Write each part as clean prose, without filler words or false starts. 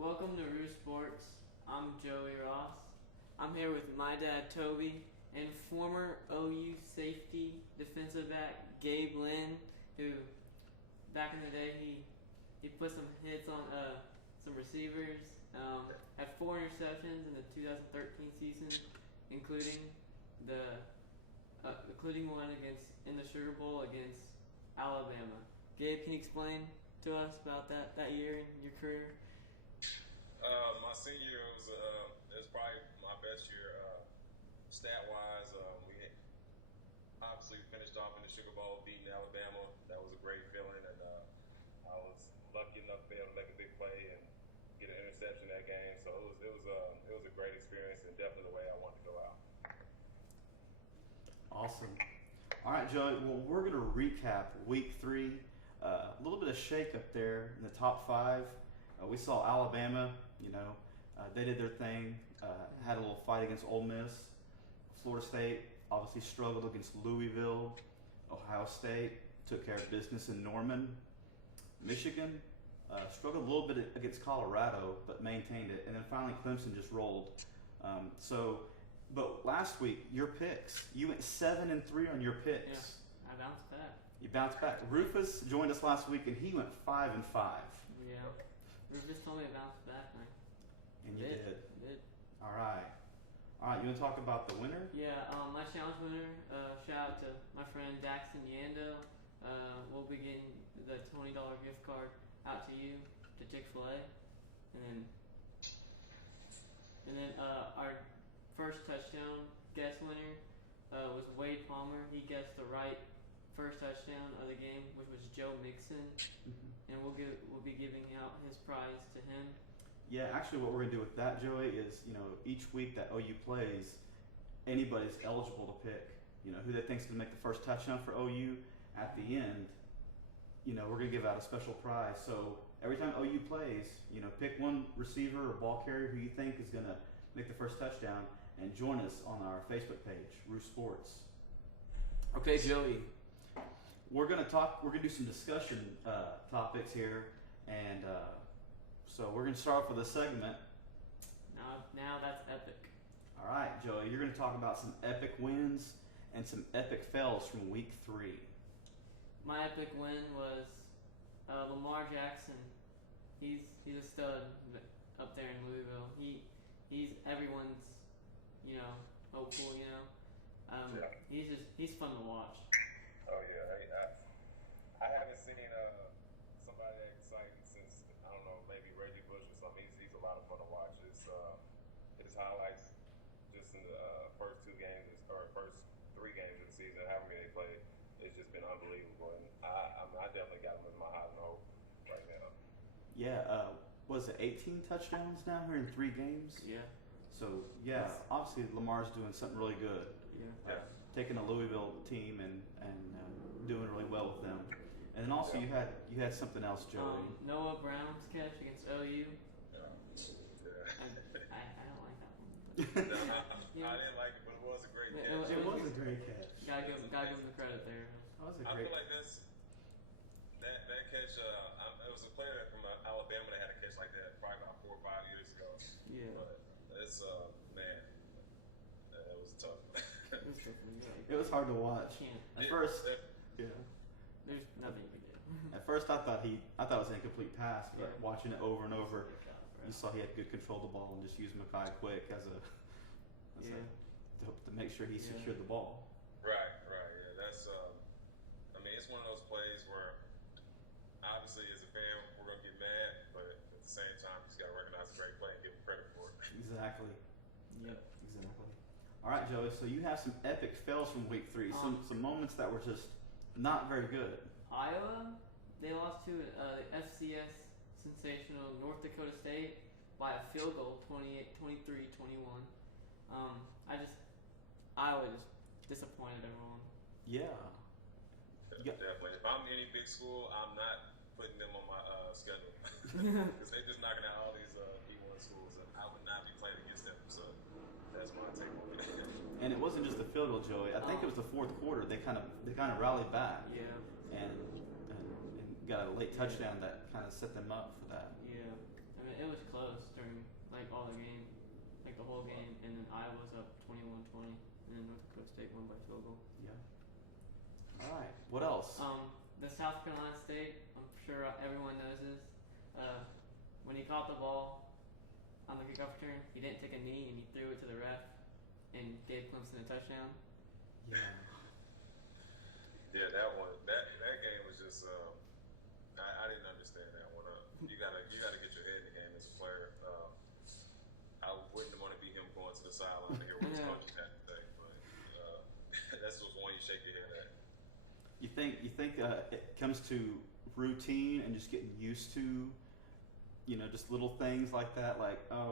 Welcome to RooSports. I'm Joey Ross. I'm here with my dad Toby and former OU safety defensive back Gabe Lynn, who back in the day he put some hits on some receivers. Had 4 interceptions in the 2013 season, including one in the Sugar Bowl against Alabama. Gabe, can you explain to us about that year in your career? My senior year was probably my best year stat wise. We obviously finished off in the Sugar Bowl, beating Alabama. That was a great feeling, and I was lucky enough to be able to make a big play and get an interception that game. So it was a great experience, and definitely the way I wanted to go out. Awesome. All right, Joey. Well, we're going to recap Week 3. A little bit of shake up there in the top 5. We saw Alabama. They did their thing. Had a little fight against Ole Miss. Florida State obviously struggled against Louisville. Ohio State took care of business in Norman. Michigan struggled a little bit against Colorado, but maintained it. And then finally, Clemson just rolled. But last week, your picks. You went 7-3 on your picks. Yeah, I bounced back. You bounced back. Rufus joined us last week, and he went 5-5. Yeah. Rufus told me to bounce back, man. And you did. Did. All right. You want to talk about the winner? Yeah, my challenge winner, shout out to my friend Daxton Yando. We'll be getting the $20 gift card out to you, to Chick-Fil-A. And then our first touchdown guess winner was Wade Palmer. He guessed the right first touchdown of the game, which was Joe Mixon. And we'll be giving out his prize to him. Yeah, actually what we're going to do with that, Joey, is, each week that OU plays, anybody's eligible to pick, who they think's going to make the first touchdown for OU. At the end, we're going to give out a special prize. So every time OU plays, pick one receiver or ball carrier who you think is going to make the first touchdown and join us on our Facebook page, RooSports. Okay, Joey. We're going to do some discussion topics here, and so we're going to start off with a segment. Now that's epic. All right, Joey, you're going to talk about some epic wins and some epic fails from Week 3. My epic win was Lamar Jackson. He's a stud up there in Louisville. He's everyone's hopeful. He's fun to watch. Oh yeah, I haven't seen somebody that exciting since I don't know, maybe Reggie Bush or something. He's a lot of fun to watch. His highlights just in the first 2 games or first 3 games of the season, however many they played, it's just been unbelievable. And I definitely got him in my high and hope right now. Yeah, was it 18 touchdowns now here in 3 games? Yeah. So yeah, obviously Lamar's doing something really good. Yeah. Taking a Louisville team and doing really well with them. And then also you had something else, Joey. Noah Brown's catch against OU. Yeah. I don't like that one. I didn't like it, but it was a great catch. It was a great catch. Gotta give him the credit there. That was a I great. feel like that catch. It was a player from Alabama that had a catch like that probably about 4 or 5 years ago. Yeah. But it's man, it was tough. It was hard to watch. At first, yeah. There's nothing you can do. At first, I thought it was an incomplete pass, but Yeah. watching it over and over, Stick out, bro. you saw he had good control of the ball and just used Mekhi Quick to make sure he secured the ball. Right. Yeah, that's. It's one of those plays where obviously as a fan we're gonna get mad, but at the same time you just gotta recognize a great play and give him credit for it. Exactly. Yep. Exactly. All right, Joey. So you have some epic fails from Week 3. Some moments that were just not very good. Iowa, they lost to the FCS sensational North Dakota State by a field goal, 23-21. Iowa just disappointed everyone. Yeah. Definitely. If I'm any big school, I'm not putting them on my schedule because they're just knocking out all these D1 schools, and I would not be playing against them. So that's my take on it. And it wasn't just the field goal, Joey. I think it was the 4th quarter. They kind of rallied back. Yeah. And got a late touchdown that kind of set them up for that. Yeah. it was close during like all the game, like the whole game, and then Iowa was up 21-20, and then North Dakota State won by field goal. Yeah. All right. What else? The South Carolina State, I'm sure everyone knows this. When he caught the ball on the kickoff return, he didn't take a knee and he threw it to the ref and gave Clemson a touchdown. Yeah. Yeah, that one. That game was just. I didn't understand that one. You gotta get your head in the game as a player. I wouldn't want to be him going to the sideline to hear what his coach had to say, but that's just one you shake your head at. You think it comes to routine and just getting used to, just little things like that, like Yeah,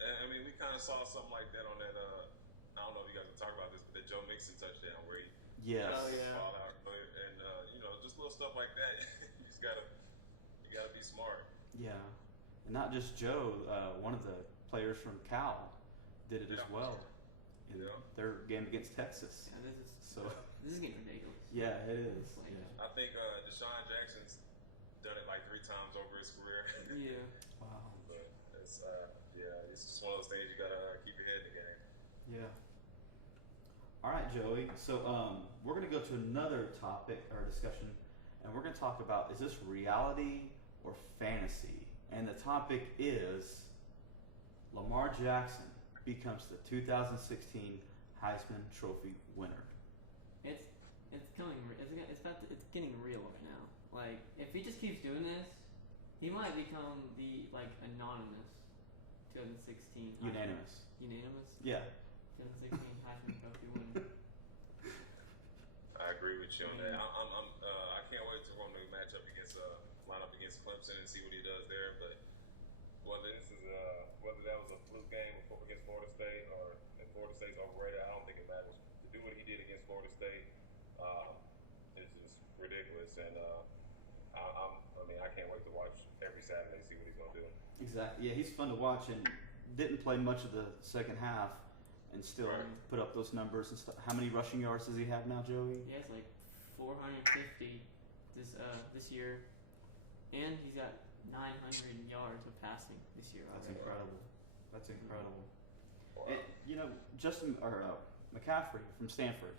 I mean, we kind of saw something like that on that. I don't know if you guys can talk about this, but the Joe Mixon touchdown where he yes. Oh, yeah. fall out, and just little stuff like that. You gotta be smart. Yeah, and not just Joe. One of the players from Cal did it as well in their game against Texas. Yeah, this is getting ridiculous. Yeah, it is. Like, I think Deshaun Jackson's done it like 3 times over his career. Yeah. Wow. But it's just one of those things you gotta keep your head in the game. Yeah. All right, Joey. So we're going to go to another topic or discussion, and we're going to talk about, is this reality or fantasy? And the topic is Lamar Jackson becomes the 2016 Heisman Trophy winner. It's getting real right now. Like, if he just keeps doing this, he might become the anonymous 2016 Unanimous. Unanimous? Yeah. 2016 Heisman Trophy winner. I agree with you on that. I can't wait to run the matchup against line up against Clemson and see what he does there. But whether that was a fluke game against Florida State or if Florida State's overrated, I don't think it matters. To do what he did against Florida State is just ridiculous, and I can't wait to watch every Saturday, see what he's gonna do. Exactly. Yeah, he's fun to watch and didn't play much of the second half and still put up those numbers and stuff. How many rushing yards does he have now, Joey? He has like 450 this year, and he's got 900 yards of passing this year. That's already. incredible. That's incredible. Wow. And McCaffrey from Stanford.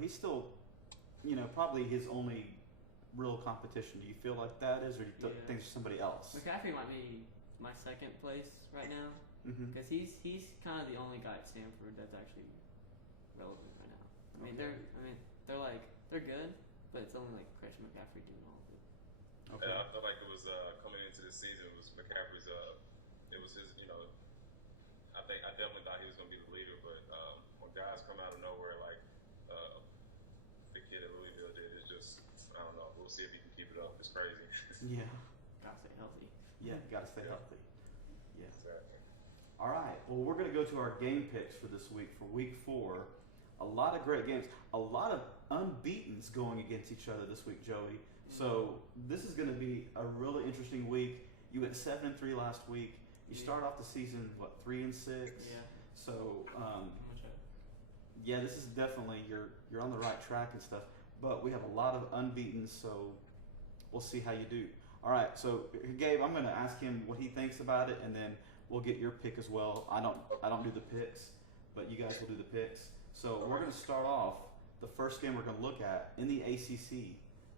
He's still, probably his only real competition. Do you feel like that is, or do you think there's somebody else? McCaffrey might be my second place right now because he's kind of the only guy at Stanford that's actually relevant right now. They're good, but it's only like Christian McCaffrey doing all of it. Okay. Yeah, I felt like it was coming into the season. It was McCaffrey's. It was his. I definitely thought he was going to be the leader, but when guys come out of nowhere like the kid at Louisville did, it's just I don't know. We'll see if he can keep it up. It's crazy. Yeah. Gotta stay healthy. Yeah, gotta stay healthy. Yeah. Exactly. All right. Well, we're going to go to our game picks for this week, for Week 4. A lot of great games. A lot of unbeatens going against each other this week, Joey. So this is going to be a really interesting week. You went 7-3 last week. You start off the season, 3-6? Yeah. So, yeah, this is definitely, you're on the right track and stuff. But we have a lot of unbeaten, so we'll see how you do. All right, so Gabe, I'm going to ask him what he thinks about it, and then we'll get your pick as well. I don't do the picks, but you guys will do the picks. So we're going to start off the first game we're going to look at in the ACC.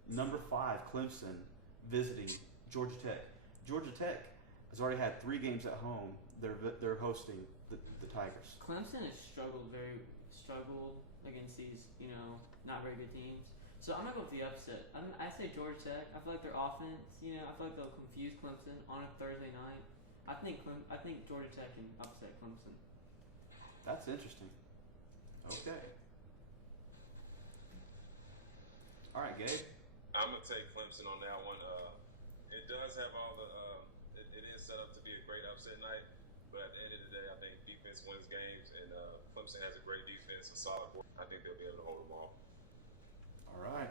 Number 5, Clemson visiting Georgia Tech. Georgia Tech has already had 3 games at home. They're hosting the Tigers. Clemson has struggled against these, not very good teams. So I'm gonna go with the upset. I say Georgia Tech. I feel like their offense, I feel like they'll confuse Clemson on a Thursday night. I think Georgia Tech can upset Clemson. That's interesting. Okay. All right, Gabe. I'm gonna take Clemson on that one. It does have all the. It is set up to be a great upset night, but at the end of the day, I think defense wins games, and Clemson has a great defense, a solid board. I think they'll be able to hold them off. All right.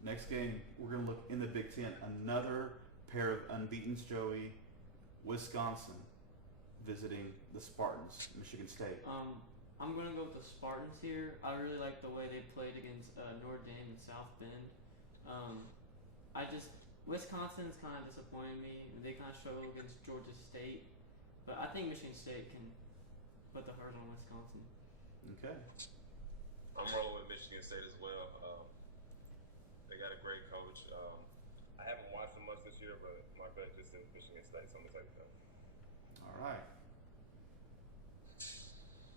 Next game, we're gonna look in the Big Ten. Another pair of unbeatens, Joey. Wisconsin visiting the Spartans, Michigan State. I'm going to go with the Spartans here. I really like the way they played against Notre Dame and South Bend. Wisconsin's kind of disappointed me. They kind of struggled against Georgia State, but I think Michigan State can put the hurt on Wisconsin. Okay. I'm rolling with Michigan State as well. They got a great coach. I haven't watched them much this year, but my gut just says Michigan State, so I'm going to take them. All right.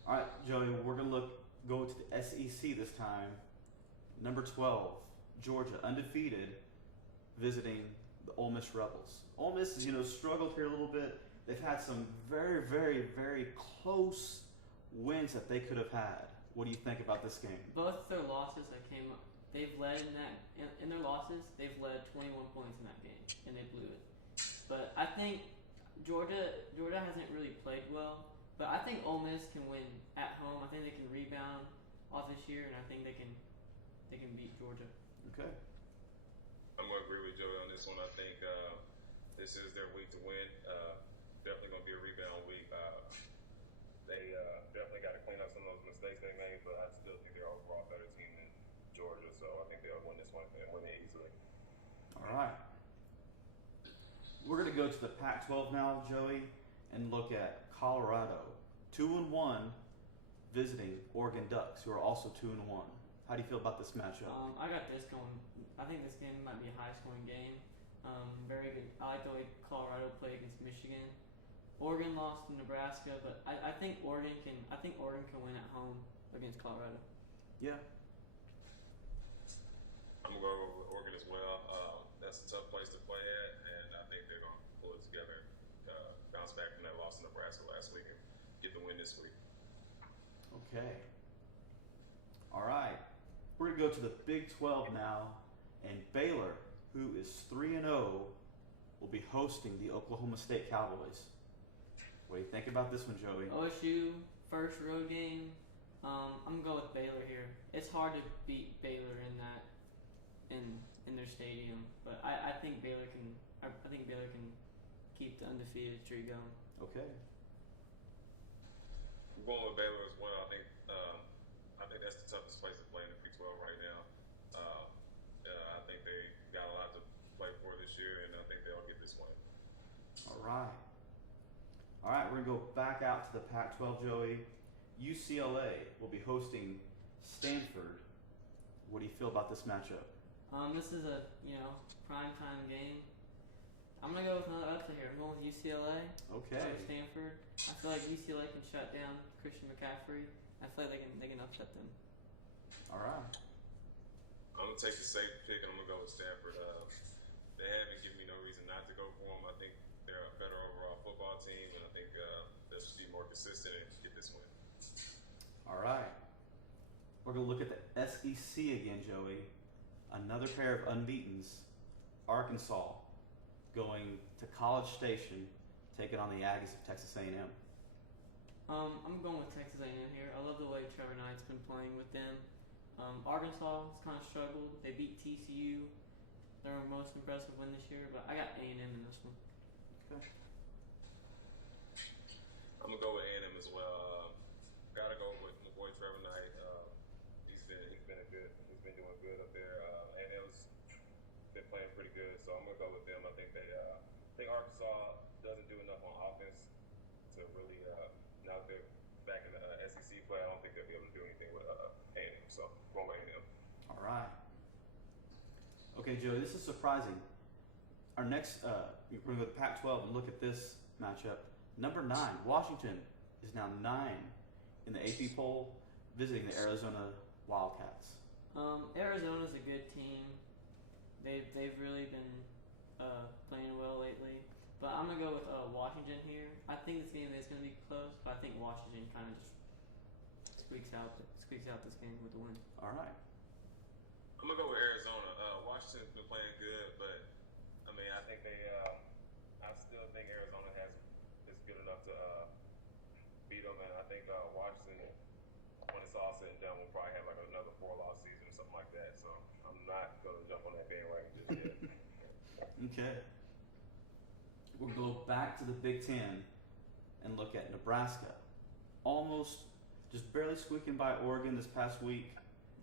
All right, Joey, we're going to go to the SEC this time. Number 12, Georgia, undefeated, visiting the Ole Miss Rebels. Ole Miss, struggled here a little bit. They've had some very, very, very close wins that they could have had. What do you think about this game? Both their losses that came up, they've led in their losses, they've led 21 points in that game, and they blew it. But I think Georgia hasn't really played well, but I think Ole Miss can win at home. I think they can rebound off this year, and I think they can beat Georgia. Okay. I'm going to agree with Joey on this one. I think this is their week to win. Definitely going to be a rebound week. They definitely got to clean up some of those mistakes they made, but I still think they're overall better team than Georgia, so I think they'll win this one and win it easily. All right. We're going to go to the Pac-12 now, Joey, and look at Colorado, 2-1, visiting Oregon Ducks, who are also 2-1. How do you feel about this matchup? I got this going. I think this game might be a high-scoring game. Very good. I like the way Colorado played against Michigan. Oregon lost to Nebraska, but I think Oregon can win at home against Colorado. Yeah. I'm going to go with Oregon as well. That's a tough place to play at, and I think they're going to pull it together, bounce back from that loss to Nebraska last week, and get the win this week. Okay. All right. We're going to go to the Big 12 now, and Baylor, who is 3-0, will be hosting the Oklahoma State Cowboys. What do you think about this one, Joey? OSU, first road game. I'm going to go with Baylor here. It's hard to beat Baylor in their stadium, but I think Baylor can keep the undefeated streak going. Okay. I'm going with Baylor as well. I think that's the toughest place to play in the Big 12 right now. I think they got a lot to play for this year, and I think they'll get this one. All right. All right, we're going to go back out to the Pac-12, Joey. UCLA will be hosting Stanford. What do you feel about this matchup? This is a primetime game. I'm gonna go with another upset here. I'm going with UCLA. Okay. Over Stanford. I feel like UCLA can shut down Christian McCaffrey. I feel like they can upset them. All right. I'm gonna take the safe pick, and I'm gonna go with Stanford. They haven't given me no reason not to go for them. I think they're a better overall football team, and I think they'll just be more consistent and get this win. All right. We're going to look at the SEC again, Joey. Another pair of unbeatens. Arkansas going to College Station, taking on the Aggies of Texas A&M. I'm going with Texas A&M here. I love the way Trevor Knight's been playing with them. Arkansas has kind of struggled. They beat TCU. Their most impressive win this year, but I got A&M in this one. Okay. I'm gonna go with A&M as well. Gotta go with my boy Trevor Knight. He's been doing good up there. A&M's been playing pretty good, so I'm gonna go with them. I think Arkansas doesn't do enough on offense to really now that they're back in the SEC play. I don't think they'll be able to do anything with A&M. So going with A&M. All right. Okay, Joey, this is surprising. Our next, we're going to go to the Pac-12 and look at this matchup. Number 9, Washington is now 9 in the AP poll, visiting the Arizona Wildcats. Arizona's a good team. They've really been playing well lately. But I'm gonna go with Washington here. I think this game is gonna be close, but I think Washington kind of just squeaks out this game with the win. All right. I'm gonna go with Arizona. Washington's been playing good, but I mean, I think I still think Arizona is good enough to beat them, and I think Washington, when it's all said and done, will probably have like another 4-loss season or something like that. So I'm not gonna jump on that bandwagon just yet. Okay. We'll go back to the Big Ten and look at Nebraska. Almost just barely squeaking by Oregon this past week,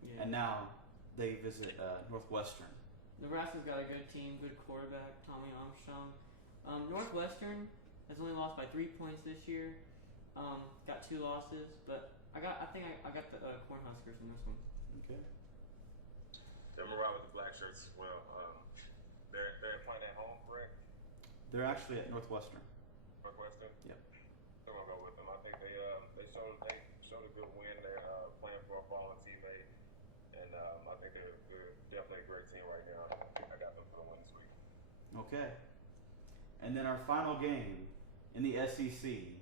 Yeah. and now they visit Northwestern. Nebraska's got a good team, good quarterback, Tommy Armstrong. Northwestern has only lost by 3 points this year. Got 2 losses, but I think I got the Cornhuskers in this one. Okay. I'm gonna ride with the black shirts as well. They're playing at home, correct? They're actually at Northwestern. Northwestern. Yep. They're gonna go with them. I think they showed a good win. They're playing for a fallen teammate, and I think they're definitely a great team right now. I got them for the win this week. Okay. And then our final game in the SEC,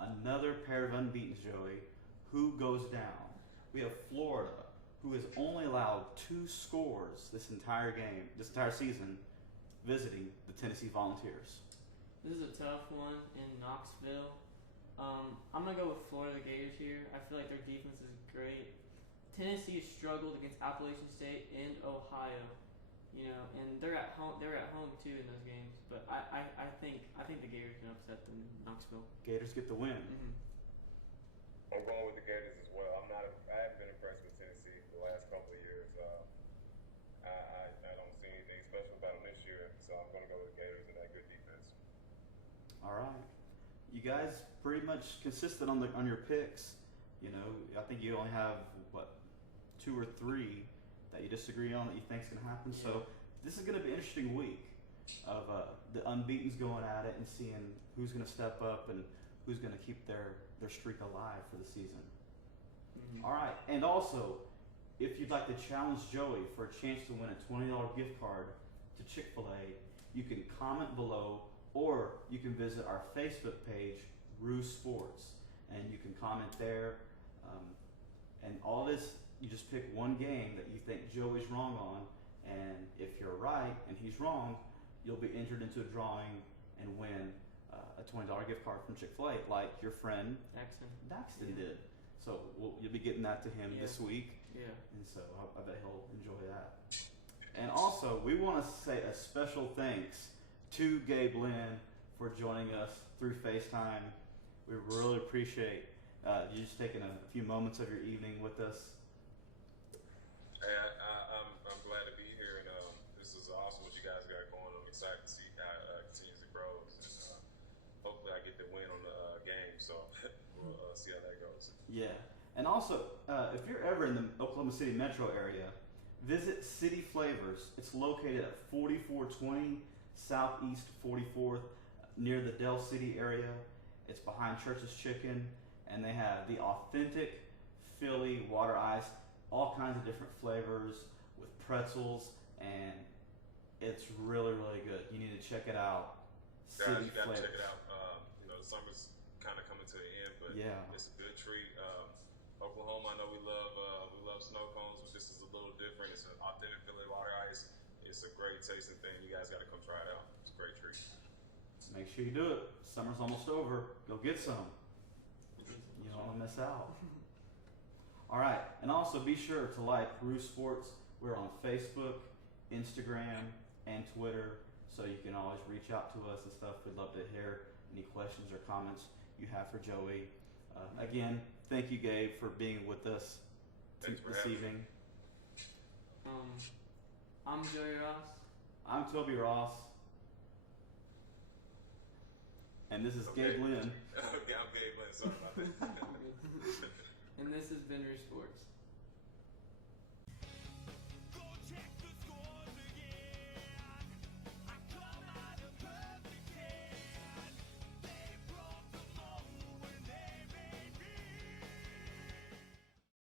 another pair of unbeatens, Joey. Who goes down? We have Florida, who has only allowed 2 scores this entire season, visiting the Tennessee Volunteers. This is a tough one in Knoxville. I'm gonna go with Florida Gators here. I feel like their defense is great. Tennessee has struggled against Appalachian State and Ohio, and they're at home. They're at home too in those games. But I think the Gators can upset them in Knoxville. Gators get the win. Mm-hmm. I'm going with the Gators as well. I haven't been impressed with Tennessee the last couple of years. I don't see anything special about them this year, so I'm going to go with the Gators and that good defense. All right. You guys pretty much consistent on your picks. I think you only have 2 or 3 that you disagree on that you think is going to happen. Yeah. So this is going to be an interesting week of the unbeatens going at it and seeing who's going to step up and who's going to keep their streak alive for the season. Mm-hmm. All right, and also, if you'd like to challenge Joey for a chance to win a $20 gift card to Chick-Fil-A, you can comment below, or you can visit our Facebook page, RooSports, and you can comment there. And all this, you just pick one game that you think Joey's wrong on, and if you're right and he's wrong, you'll be entered into a drawing and win a $20 gift card from Chick-fil-A, like your friend Daxton did. So you'll be getting that to him this week. Yeah. And so I bet he'll enjoy that. And also, we want to say a special thanks to Gabe Lynn for joining us through FaceTime. We really appreciate you just taking a few moments of your evening with us. Hey, I'm glad to be here, and this is awesome what you guys got going on. I'm excited to see how it continues to grow. And, hopefully I get the win on the game, so we'll see how that goes. Yeah, and also, if you're ever in the Oklahoma City metro area, visit City Flavors. It's located at 4420 Southeast 44th, near the Del City area. It's behind Church's Chicken, and they have the authentic Philly water ice, all kinds of different flavors with pretzels, and it's really, really good. You need to check it out. Guys, you gotta check it out. The summer's kind of coming to the end, but it's a good treat. Oklahoma, I know we love snow cones, but this is a little different. It's an authentic Philly water ice. It's a great tasting thing. You guys got to come try it out. It's a great treat. Make sure you do it. Summer's almost over. Go get some. You don't want to miss out. All right, and also be sure to like RooSports. We're on Facebook, Instagram, and Twitter, so you can always reach out to us and stuff. We'd love to hear any questions or comments you have for Joey. Again, thank you, Gabe, for being with us this evening. I'm Joey Ross. I'm Toby Ross. And this is Gabe Lynn. Okay, I'm Gabe Lynn. Sorry about that. And this has been RooSports.